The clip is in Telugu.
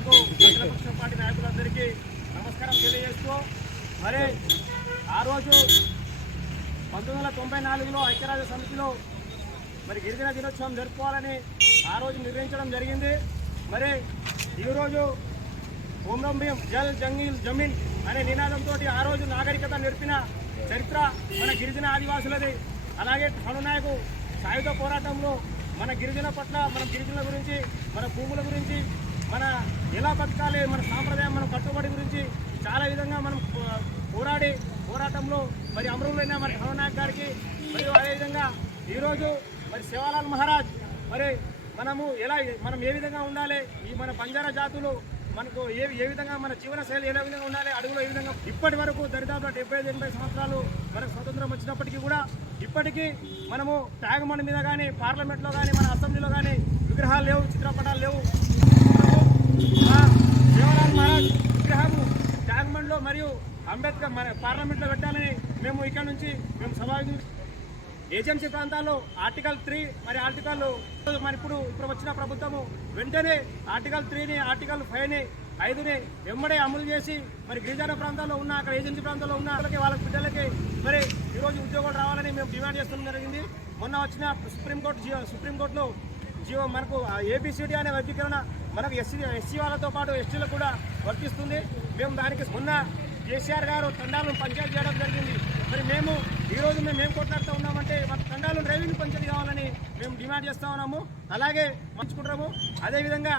పెద్దలకు అఖిలపక్ష పార్టీ నాయకులందరికీ నమస్కారం తెలియజేస్తూ, మరి ఆ రోజు 1994లో ఐక్యరాజ్య సమితిలో మరి గిరిజన దినోత్సవం జరుపుకోవాలని ఆ రోజు నిర్ణయించడం జరిగింది. మరి ఈరోజు ఓమ్రంభీం జల్ జంగిల్ జమీన్ అనే నినాదంతో ఆ రోజు నాగరికత నేర్పిన చరిత్ర మన గిరిజన ఆదివాసులది. అలాగే కనునాయకు సాయుధ పోరాటంలో మన గిరిజన పట్ల, మన గిరిజనుల గురించి, మన భూముల గురించి, మన ఎలా బతకాలి, మన సాంప్రదాయం, మన కట్టుబడి గురించి చాలా విధంగా మనం పోరాటంలో మరి అమరులైన మరి కనునాయక్ గారికి, మరియు అదేవిధంగా ఈరోజు మరి సేవాలాల్ మహారాజ్ మరి మనం ఏ విధంగా ఉండాలి, ఈ మన బంజారా జాతులు మనకు ఏ విధంగా మన జీవన శైలి ఏ విధంగా ఉండాలి, అడుగులో ఏ విధంగా ఇప్పటి వరకు దరిదాపు 70-80 సంవత్సరాలు మనకు స్వతంత్రం వచ్చినప్పటికీ కూడా ఇప్పటికీ మనము ట్యాగ్మండ్ మీద కానీ, పార్లమెంట్లో కానీ, మన అసెంబ్లీలో కానీ విగ్రహాలు లేవు, చిత్రపటాలు లేవు. సేవాలాల్ మహారాజ్ విగ్రహము ట్యాగ్మండ్లో మరియు అంబేద్కర్ మన పార్లమెంట్లో పెట్టాలని మేము ఇక్కడ నుంచి సభ ఏజెన్సీ ప్రాంతాల్లో ఆర్టికల్ 3 మరి ఆర్టికల్ మరి ఇప్పుడు వచ్చిన ప్రభుత్వము వెంటనే ఆర్టికల్ 3ని, ఆర్టికల్ 5ని, 5ని వెంబడే అమలు చేసి మరి గిరిజన ప్రాంతాల్లో ఉన్న, అక్కడ ఏజెన్సీ ప్రాంతాల్లో ఉన్న వాళ్ళ బిడ్డలకి మరి ఈరోజు ఉద్యోగాలు రావాలని మేము డిమాండ్ చేస్తడం జరిగింది. మొన్న వచ్చిన సుప్రీంకోర్టులో మనకు ఏబిసిడి అనే వర్గీకరణ మనకు ఎస్సీ వాళ్ళతో పాటు ఎస్టీలకు కూడా వర్తిస్తుంది. మేము దానికి మొన్న కేసీఆర్ గారు తండాలను పంచాయతీ చేయడం జరిగింది. మరి ఈరోజు మేము కొట్లాడుతూ ఉన్నామంటే మన తండాలను రెవెన్యూ పంచాయతీ కావాలని మేము డిమాండ్ చేస్తూ ఉన్నాము. అలాగే మంచుకుంటాము. అదేవిధంగా